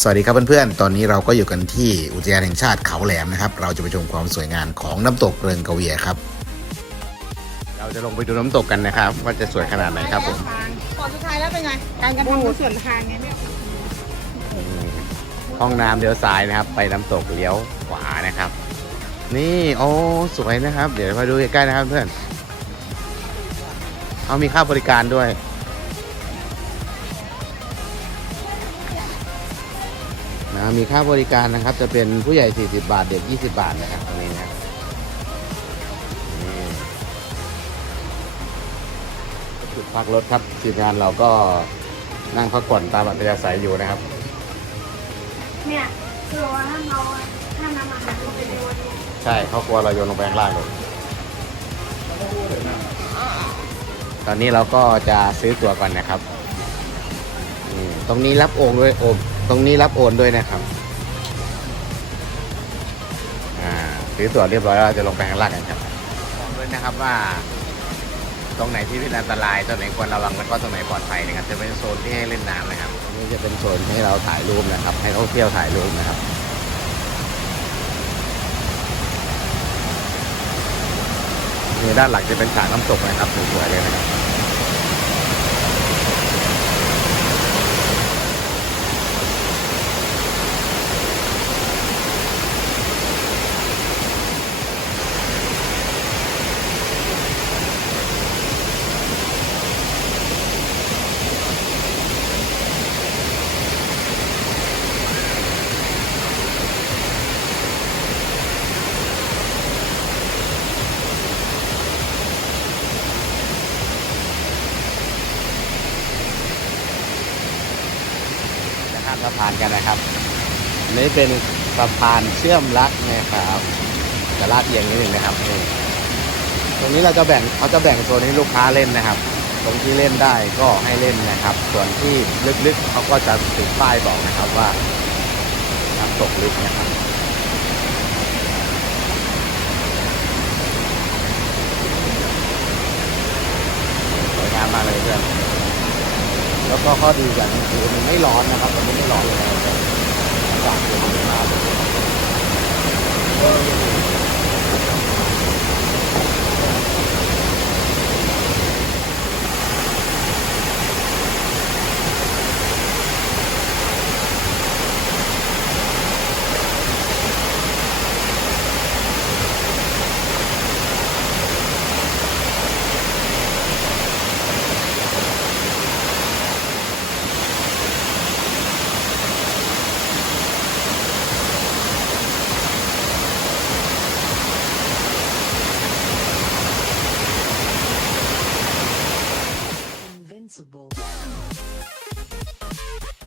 สวัสดีครับเพื่อนๆ ตอนนี้เราก็อยู่กันที่อุทยานแห่งชาติเขาแหลมนะครับ เราจะไปชมความสวยงามของน้ำตกเริงกะเวียครับ เราจะลงไปดูน้ำตกกันนะครับ ว่าจะสวยขนาดไหนครับผมก่อนสุดท้ายแล้วเป็นไง การกระทำของส่วนทางเนี่ยห้องน้ำเลี้ยวซ้ายนะครับ ไปน้ำตกเลี้ยวขวานะครับ นี่โอ้สวยนะครับ เดี๋ยวมาดูใกล้ๆนะครับเพื่อน เอามีค่าบริการด้วย มีค่าบริการนะครับ จะเป็นผู้ใหญ่ 40 บาท เด็ก 20 บาทนะครับตรงนี้นะครับนี่จุดพักรถครับทีมงานเราก็นั่งพักผ่อนตามอัธยาศัยอยู่นะครับ เนี่ยคือว่าถ้าเราถ้านำอาหารลงไปในวันนี้ใช่เขากลัวเราโยนลงไปข้างล่างเลย ตอนนี้เราก็จะซื้อตั๋วก่อนนะครับอืมตรงนี้รับโอนด้วยโอน ตรงนี้รับโอนด้วยนะครับ อ่าซื้อตั๋วเรียบร้อยแล้วเราจะลงไปข้างล่างกันครับบอกด้วยนะครับว่า ตรงไหนที่เป็นอันตรายตรงไหนควรระวังแล้วก็ตรงไหนปลอดภัยนะครับจะเป็นโซนที่ให้เล่นน้ำนะครับตรงนี้จะเป็นโซนให้เราถ่ายรูปนะครับ ให้ท่องเที่ยวถ่ายรูปนะครับนี่ด้านหลังจะเป็นฉากน้ำตกนะครับสวยๆเลยนะครับามสะพานกันนะครับอันนี้เป็นสะพานเชื่อมรักนะครับจะลาดเอียงนิดหนึ่งนะครับนี่ตรงนี้เราจะแบ่งเขาจะแบ่งโซนให้ลูกค้าเล่นนะครับ ตรงที่เล่นได้ก็ให้เล่นนะครับ ส่วนที่ลึกๆเขาก็จะติดป้ายบอกนะครับว่าน้ำตกลึกนะครับ สวยงามมากเลยเพื่อน แล้วก็ข้อดีอย่างหนึงคือมันไม่ร้อนนะครับมันไม่ร้อนเลยอากาศเย็นมากเลย Possible.